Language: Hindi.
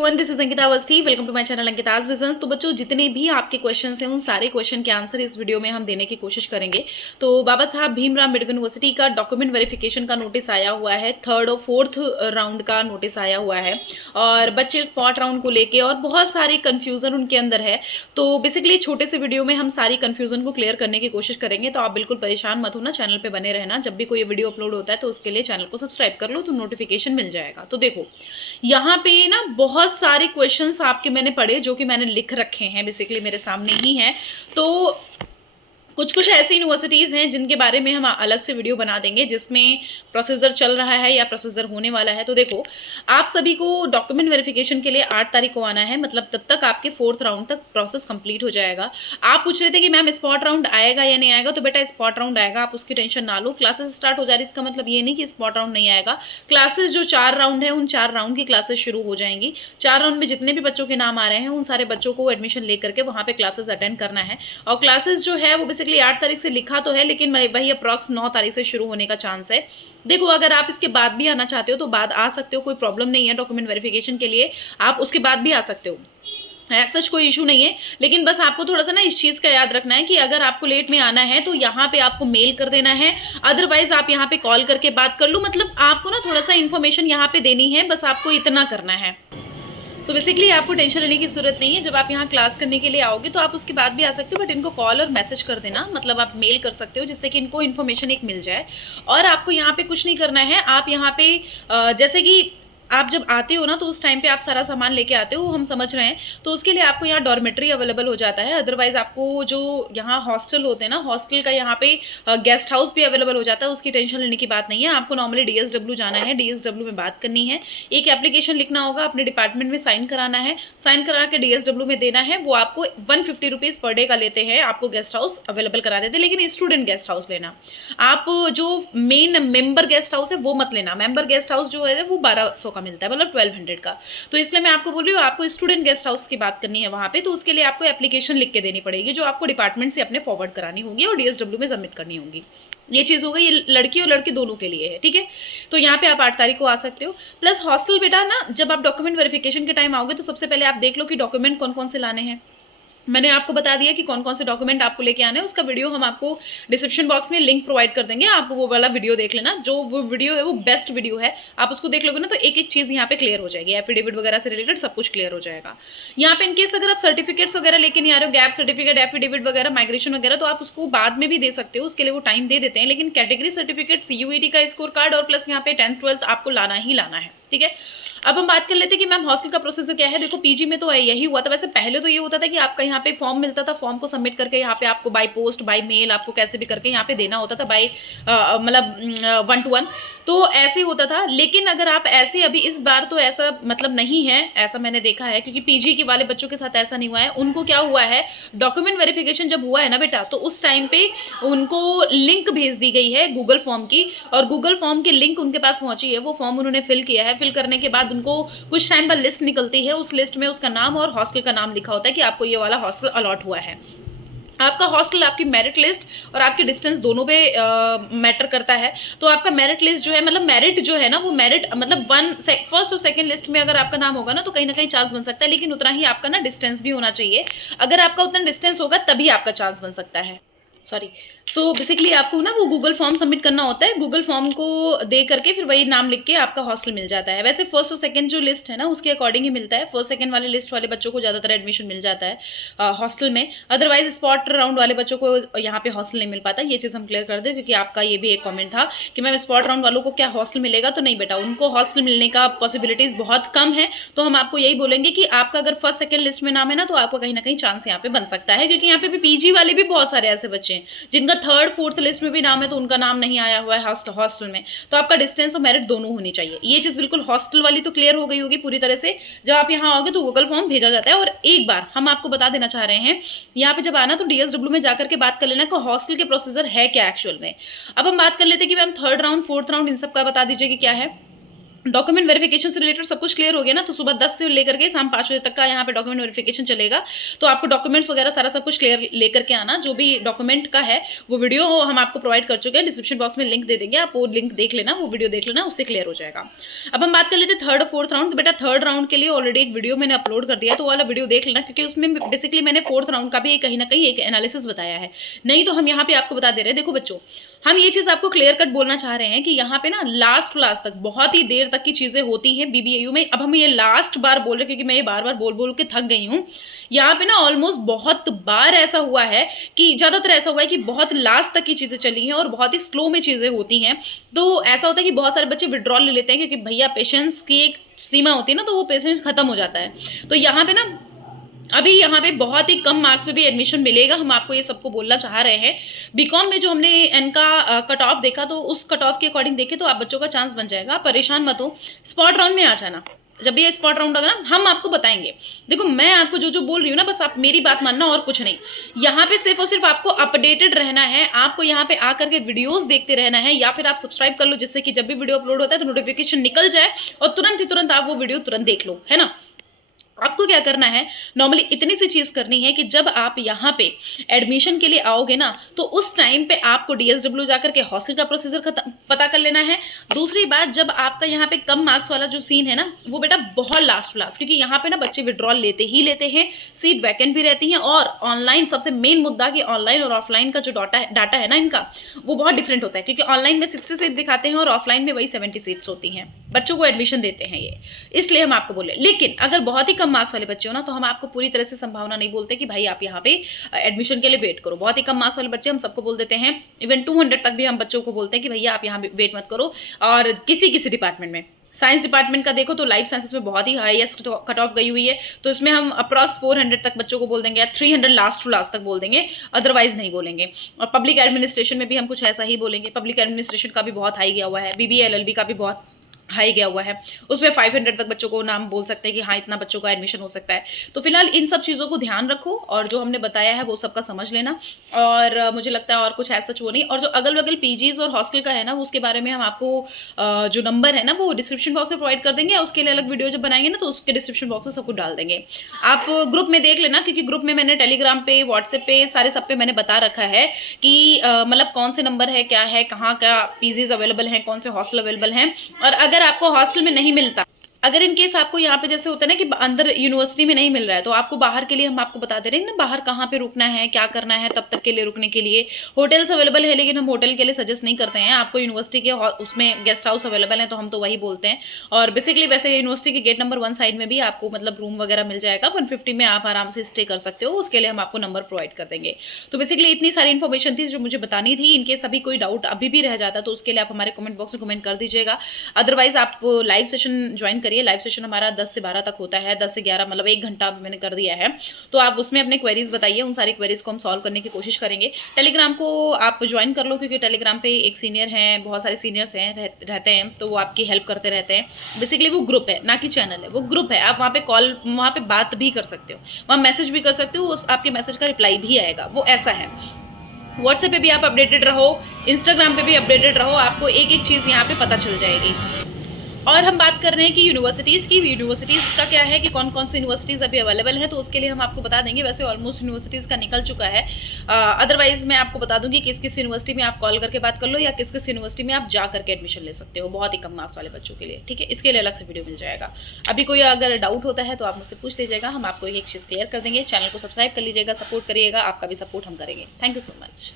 Everyone, this is Ankita Awasthi. Welcome to my channel Ankita's visions. तो बच्चों, जितने भी आपके क्वेश्चन हैं उन सारे क्वेश्चन के आंसर इस वीडियो में हम देने की कोशिश करेंगे। तो बाबा साहब भीमराव अम्बेडकर यूनिवर्सिटी का डॉक्यूमेंट वेरिफिकेशन का नोटिस आया हुआ है, 3rd और 4th राउंड का नोटिस आया हुआ है और बच्चे स्पॉट राउंड को लेके और बहुत सारी कन्फ्यूजन उनके अंदर है। तो बेसिकली छोटे से वीडियो में हम सारी कन्फ्यूजन को क्लियर करने की कोशिश करेंगे। तो आप बिल्कुल परेशान मत होना, चैनल पर बने रहना। जब भी कोई वीडियो अपलोड होता है तो उसके लिए चैनल को सब्सक्राइब कर लो तो नोटिफिकेशन मिल जाएगा। तो देखो, यहाँ पे ना बहुत सारे क्वेश्चंस आपके मैंने पढ़े जो कि मैंने लिख रखे हैं, बेसिकली मेरे सामने ही हैं। तो कुछ ऐसी यूनिवर्सिटीज़ हैं जिनके बारे में हम अलग से वीडियो बना देंगे जिसमें प्रोसीजर चल रहा है या प्रोसीजर होने वाला है। तो देखो, आप सभी को डॉक्यूमेंट वेरिफिकेशन के लिए 8 तारीख को आना है, मतलब तब तक आपके 4th राउंड तक प्रोसेस कंप्लीट हो जाएगा। आप पूछ रहे थे कि मैम स्पॉट राउंड आएगा या नहीं आएगा, तो बेटा स्पॉट राउंड आएगा, आप उसकी टेंशन ना लो। क्लासेस स्टार्ट हो जा रही, इसका मतलब ये नहीं कि स्पॉट राउंड नहीं आएगा। क्लासेस जो 4 राउंड है उन 4 राउंड की क्लासेस शुरू हो जाएंगी। 4 राउंड में जितने भी बच्चों के नाम आ रहे हैं उन सारे बच्चों को एडमिशन लेकर के वहाँ पे क्लासेस अटेंड करना है। और क्लासेस जो है वो बेसिकली 8 तारीख से लिखा तो है, लेकिन वही अप्रॉक्स 9 तारीख से शुरू होने का चांस है। देखो, अगर आप इसके बाद भी आना चाहते हो तो बाद आ सकते हो, कोई प्रॉब्लम नहीं है। डॉक्यूमेंट वेरिफिकेशन के लिए आप उसके बाद भी आ सकते हो, सच कोई इशू नहीं है। लेकिन बस आपको थोड़ा सा ना इस चीज़ का याद रखना है कि अगर आपको लेट में आना है तो यहाँ पे आपको मेल कर देना है, अदरवाइज आप यहाँ पे कॉल करके बात कर लो। मतलब आपको ना थोड़ा सा इन्फॉर्मेशन यहाँ पे देनी है, बस आपको इतना करना है। सो बेसिकली आपको टेंशन लेने की जरूरत नहीं है। जब आप यहाँ क्लास करने के लिए आओगे तो आप उसके बाद भी आ सकते हो, बट इनको कॉल और मैसेज कर देना, मतलब आप मेल कर सकते हो जिससे कि इनको इन्फॉर्मेशन एक मिल जाए। और आपको यहाँ पे कुछ नहीं करना है। आप यहाँ पे जैसे कि आप जब आते हो ना तो उस टाइम पे आप सारा सामान लेके आते हो, हम समझ रहे हैं। तो उसके लिए आपको यहाँ डॉर्मेट्री अवेलेबल हो जाता है। अदरवाइज आपको जो यहाँ हॉस्टल होते हैं ना, हॉस्टल का यहाँ पे गेस्ट हाउस भी अवेलेबल हो जाता है, उसकी टेंशन लेने की बात नहीं है। आपको नॉर्मली DSW जाना है, DSW में बात करनी है, एक एप्लीकेशन लिखना होगा, अपने डिपार्टमेंट में साइन कराना है, साइन करा के DSW में देना है। वो आपको 150 रुपीज़ पर डे का लेते हैं, आपको गेस्ट हाउस अवेलेबल करा देते हैं। लेकिन स्टूडेंट गेस्ट हाउस लेना, आप जो मेन मेंबर गेस्ट हाउस है वो मत लेना। मेंबर गेस्ट हाउस जो है वो 1200 मिलता है, मतलब 1200 का। तो इसलिए मैं आपको बोल रही हूँ, आपको स्टूडेंट गेस्ट हाउस की बात करनी है वहां पे। तो उसके लिए आपको एप्लीकेशन लिख के देनी पड़ेगी जो आपको डिपार्टमेंट से अपने फॉरवर्ड करानी होगी और DSW में सबमिट करनी होगी। ये चीज़ हो गई, ये लड़की और लड़के दोनों के लिए है, ठीक है। तो यहाँ पे आप 8 तारीख को आ सकते हो। प्लस हॉस्टल बेटा ना, जब आप डॉक्यूमेंट वेरिफिकेशन के टाइम आओगे तो सबसे पहले आप देख लो कि डॉक्यूमेंट कौन कौन से लाने हैं। मैंने आपको बता दिया कि कौन कौन से डॉक्यूमेंट आपको लेके आने हैं। उसका वीडियो हम आपको डिस्क्रिप्शन बॉक्स में लिंक प्रोवाइड कर देंगे, आप वो वाला वीडियो देख लेना। जो वो वीडियो है वो बेस्ट वीडियो है, आप उसको देख लोगे ना तो एक एक चीज़ यहाँ पे क्लियर हो जाएगी। एफिडेविट वगैरह से रिलेटेड सब कुछ क्लियर हो जाएगा। यहाँ पे इनकेस अगर आप सर्टिफिकेट्स वगैरह लेके नहीं आ रहे हो, गैप सर्टिफिकेट, एफिडेविट वगैरह, माइग्रेशन वगैरह, तो आप उसको बाद में भी दे सकते हो, उसके लिए वो टाइम दे देते हैं। लेकिन कैटेगरी सर्टिफिकेट, CUET का स्कोर कार्ड और प्लस यहाँ पे 10th 12th आपको लाना ही लाना है, ठीक है। अब हम बात कर लेते हैं कि मैम हॉस्टल का प्रोसेसर क्या है। देखो, PG में तो यही हुआ था। वैसे पहले तो ये होता था कि आपका यहाँ पे फॉर्म मिलता था, फॉर्म को सबमिट करके यहाँ पे आपको बाय पोस्ट, बाय मेल, आपको कैसे भी करके यहाँ पे देना होता था, बाय मतलब 1 to 1, तो ऐसे होता था। लेकिन अगर आप ऐसे अभी इस बार तो ऐसा मतलब नहीं है, ऐसा मैंने देखा है, क्योंकि PG के वाले बच्चों के साथ ऐसा नहीं हुआ है। उनको क्या हुआ है, डॉक्यूमेंट वेरिफिकेशन जब हुआ है ना बेटा, तो उस टाइम पे उनको लिंक भेज दी गई है गूगल फॉर्म की, और गूगल फॉर्म की लिंक उनके पास पहुंची है। वो फॉर्म उन्होंने फिल किया है, फिल करने के बाद उनको कुछ टाइम बाद लिस्ट निकलती है। उस लिस्ट में उसका नाम और हॉस्टल का नाम लिखा होता है कि आपको ये वाला हॉस्टल अलॉट हुआ है। आपका हॉस्टल आपकी मेरिट लिस्ट और आपकी डिस्टेंस दोनों पे मैटर करता है। तो आपका मेरिट लिस्ट जो है, मतलब मेरिट जो है ना, वो मेरिट मतलब फर्स्ट और सेकंड लिस्ट में अगर आपका नाम होगा ना तो कहीं ना कहीं चांस बन सकता है। लेकिन उतना ही आपका ना डिस्टेंस भी होना चाहिए। अगर आपका उतना डिस्टेंस होगा तभी आपका चांस बन सकता है। सॉरी। सो बेसिकली आपको ना वो गूगल फॉर्म सबमिट करना होता है। गूगल फॉर्म को दे करके फिर वही नाम लिख के आपका हॉस्टल मिल जाता है। वैसे फर्स्ट और सेकंड जो लिस्ट है ना उसके अकॉर्डिंग ही मिलता है। फर्स्ट सेकंड वाले लिस्ट वाले बच्चों को ज़्यादातर एडमिशन मिल जाता है हॉस्टल में। अदरवाइज स्पॉट राउंड वाले बच्चों को यहाँ पे हॉस्टल नहीं मिल पाता। ये चीज़ हम क्लियर कर दें, क्योंकि आपका ये भी एक कॉमेंट था कि मैम स्पॉट राउंड वालों को क्या हॉस्टल मिलेगा। तो नहीं बेटा, उनको हॉस्टल मिलने का पॉसिबिलिटीज़ बहुत कम है। तो हम आपको यही बोलेंगे कि आपका अगर फर्स्ट सेकंड लिस्ट में नाम है ना तो आपका कहीं ना कहीं चांस यहाँ पे बन सकता है, क्योंकि यहाँ पे भी PG वाले भी बहुत सारे ऐसे बच्चे हैं जिनका 3rd 4th लिस्ट में भी नाम है तो उनका नाम नहीं आया हुआ है हॉस्टल में। तो आपका डिस्टेंस और मेरिट दोनों होनी चाहिए। ये चीज़ बिल्कुल हॉस्टल वाली तो क्लियर हो गई होगी पूरी तरह से। जब आप यहाँ आओगे तो गूगल फॉर्म भेजा जाता है। और एक बार हम आपको बता देना चाह रहे हैं, यहाँ पे जब आना तो DSW में जाकर के बात कर लेना कि हॉस्टल के प्रोसीजर है क्या एक्चुअल में। अब हम बात कर लेते हैं कि ma'am 3rd round 4th round in सब का बता दीजिए कि क्या है। डॉक्यूमेंट वेरिफिकेशन से रिलेटेड सब कुछ क्लियर हो गया ना, तो सुबह 10 से लेकर के शाम 5 बजे तक का यहाँ पे डॉक्यूमेंट वेरिफिकेशन चलेगा। तो आपको डॉक्यूमेंट्स वगैरह सारा सब कुछ क्लियर लेकर के आना। जो भी डॉक्यूमेंट का है वो वीडियो हम आपको प्रोवाइड कर चुके हैं, डिस्क्रिप्शन बॉक्स में लिंक दे देंगे, आप वो लिंक देख लेना, वो वीडियो देख लेना, उससे क्लियर हो जाएगा। अब हम बात कर लेते हैं थर्ड और फोर्थ राउंड। तो बेटा थर्ड राउंड के लिए ऑलरेडी एक वीडियो मैंने अपलोड कर दिया है, तो वाला वीडियो देख लेना, क्योंकि उसमें बेसिकली मैंने फोर्थ राउंड का भी कहीं ना कहीं एक एनालिसिस बताया है। नहीं तो हम यहाँ पे आपको बता दे रहे हैं। देखो बच्चों, हम ये चीज आपको क्लियर कट बोलना चाह रहे हैं कि यहाँ पे ना लास्ट क्लास तक बहुत ही देर तक की चीजें होती हैं बीबीएयू में। अब हम ये लास्ट बार बोल रहे हैं क्योंकि मैं ये बार बार बोल बोल के थक गई हूँ। यहाँ पे ना ऑलमोस्ट बहुत बार ऐसा हुआ है कि ज्यादातर ऐसा हुआ है कि बहुत लास्ट तक की चीजें चली हैं और बहुत ही स्लो में चीजें होती हैं। तो ऐसा होता है कि बहुत सारे बच्चे विड्रॉल ले लेते हैं, क्योंकि भैया पेशेंस की एक सीमा होती है ना, तो वो पेशेंस खत्म हो जाता है। तो यहाँ पे ना अभी यहाँ पे बहुत ही कम मार्क्स पे भी एडमिशन मिलेगा, हम आपको ये सबको बोलना चाह रहे हैं। बीकॉम में जो हमने इनका कट ऑफ देखा, तो उस कट ऑफ के अकॉर्डिंग देखे तो आप बच्चों का चांस बन जाएगा। आप परेशान मत हो, स्पॉट राउंड में आ जाना। जब भी ये स्पॉट राउंड होगा ना, हम आपको बताएंगे। देखो मैं आपको जो जो बोल रही हूँ ना, बस आप मेरी बात मानना और कुछ नहीं। यहाँ पे सिर्फ और सिर्फ आपको अपडेटेड रहना है, आपको यहाँ पे आकर के वीडियोस देखते रहना है, या फिर आप सब्सक्राइब कर लो, जिससे कि जब भी वीडियो अपलोड होता है तो नोटिफिकेशन निकल जाए और तुरंत ही तुरंत आप वो वीडियो तुरंत देख लो, है ना। आपको क्या करना है, नॉर्मली इतनी सी चीज करनी है कि जब आप यहाँ पे एडमिशन के लिए आओगे ना, तो उस टाइम पे आपको डीएसडब्ल्यू जाकर के हॉस्टल का प्रोसीजर पता कर लेना है। दूसरी बात, जब आपका यहाँ पे कम मार्क्स वाला जो सीन है ना, वो बेटा बहुत लास्ट, क्योंकि यहाँ पे ना बच्चे विड्रॉल लेते ही लेते हैं, सीट वैकेंट भी रहती है, और ऑनलाइन सबसे मेन मुद्दा कि ऑनलाइन और ऑफलाइन का जो डाटा है ना इनका, वो बहुत डिफरेंट होता है। क्योंकि ऑनलाइन में 60 सीट दिखाते हैं और ऑफलाइन में वही 70 सीट्स होती हैं, बच्चों को एडमिशन देते हैं ये, इसलिए हम आपको बोले। लेकिन अगर बहुत ही कम मार्क्स वाले बच्चे हो ना, तो हम आपको पूरी तरह से संभावना नहीं बोलते कि भाई आप यहाँ पे एडमिशन के लिए वेट करो। बहुत ही कम मार्क्स वाले बच्चे हम सबको बोल देते हैं, इवन 200 तक भी हम बच्चों को बोलते हैं कि भैया आप यहाँ वेट मत करो। और किसी डिपार्टमेंट में, साइंस डिपार्टमेंट का देखो तो लाइफ साइंसेस में बहुत ही हाईएस्ट कट ऑफ गई हुई है, तो इसमें हम अप्रॉक्स 400 तक बच्चों को बोल देंगे, या 300 लास्ट टू लास्ट तक बोल देंगे, अदरवाइज नहीं बोलेंगे। और पब्लिक एडमिनिस्ट्रेशन में भी हम कुछ ऐसा ही बोलेंगे। पब्लिक एडमिनिस्ट्रेशन का भी बहुत हाई गया हुआ है, बीबीए एलएलबी का भी बहुत हाई गया हुआ है, उसमें 500 तक बच्चों को नाम बोल सकते हैं कि हाँ इतना बच्चों का एडमिशन हो सकता है। तो फिलहाल इन सब चीज़ों को ध्यान रखो, और जो हमने बताया है वो सबका समझ लेना। और मुझे लगता है और कुछ ऐसा वो नहीं। और जो अगल बगल पीजीज और हॉस्टल का है ना, उसके बारे में हम आपको जो नंबर है ना वो डिस्क्रिप्शन बॉक्स में प्रोवाइड कर देंगे, उसके लिए अलग वीडियो जब बनाएंगे ना तो उसके डिस्क्रिप्शन बॉक्स में सब कुछ डाल देंगे। आप ग्रुप में देख लेना, क्योंकि ग्रुप में मैंने टेलीग्राम पे, व्हाट्सएप पे, सारे सब पे मैंने बता रखा है कि मतलब कौन से नंबर है, क्या है, कहाँ क्या पीजीज अवेलेबल हैं, कौन से हॉस्टल अवेलेबल हैं। और अगर आपको हॉस्टल में नहीं मिलता, अगर इन केस आपको यहाँ पे जैसे होता है ना कि अंदर यूनिवर्सिटी में नहीं मिल रहा है, तो आपको बाहर के लिए हम आपको बता दे रहे हैं ना, बाहर कहाँ पे रुकना है, क्या करना है, तब तक के लिए रुकने के लिए होटल्स अवेलेबल है, लेकिन हम होटल के लिए सजेस्ट नहीं करते हैं। आपको यूनिवर्सिटी के उसमें गेस्ट हाउस अवेलेबल है, तो हम तो वही बोलते हैं। और बेसिकली वैसे यूनिवर्सिटी के गेट नंबर 1 साइड में भी आपको मतलब रूम वगैरह मिल जाएगा, 150 में आप आराम से स्टे कर सकते हो, उसके लिए हम आपको नंबर प्रोवाइड कर देंगे। तो बेसिकली इतनी सारी इन्फॉर्मेशन थी जो मुझे बतानी थी। इनकेस अभी कोई डाउट अभी भी रह जाता तो उसके लिए आप हमारे कमेंट बॉक्स में कमेंट कर दीजिएगा। अदरवाइज आप लाइव सेशन ज्वाइन करिए। लाइव सेशन हमारा 10 से 12 तक होता है, 10 से 11 मतलब 1 घंटा मैंने कर दिया है। तो आप उसमें अपने क्वेरीज बताइए, उन सारी क्वेरीज को हम सॉल्व करने की कोशिश करेंगे। टेलीग्राम को आप ज्वाइन कर लो, क्योंकि टेलीग्राम पे एक सीनियर हैं, बहुत सारे सीनियर्स हैं रहते हैं, तो वो आपकी हेल्प करते रहते हैं। बेसिकली वो ग्रुप है, ना कि चैनल है, वो ग्रुप है। आप वहाँ पे कॉल, वहाँ पे बात भी कर सकते हो, वहाँ मैसेज भी कर सकते हो, उस आपके मैसेज का रिप्लाई भी आएगा, वो ऐसा है। व्हाट्सएप पे भी आप अपडेटेड रहो, इंस्टाग्राम पे भी अपडेटेड रहो, आपको एक एक चीज़ यहाँ पे पता चल जाएगी। और हम बात कर रहे हैं कि यूनिवर्सिटीज़ की, यूनिवर्सिटीज़ का क्या है कि कौन कौन सी यूनिवर्सिटीज़ अभी अवेलेबल है, तो उसके लिए हम आपको बता देंगे। वैसे ऑलमोस्ट यूनिवर्सिटीज़ का निकल चुका है। अदरवाइज मैं आपको बता दूंगी किस किस यूनिवर्सिटी में आप कॉल करके बात कर लो, या किस किस यूनिवर्सिटी में आप जा करके एडमिशन ले सकते हो, बहुत ही कम मार्क्स वाले बच्चों के लिए, ठीक है। इसके लिए अलग से वीडियो मिल जाएगा। अभी कोई अगर डाउट होता है तो आप मुझसे पूछ लीजिएगा, हम आपको एक चीज़ क्लियर कर देंगे। चैनल को सब्सक्राइब कर लीजिएगा, सपोर्ट करिएगा, आपका भी सपोर्ट हम करेंगे। Thank you so much.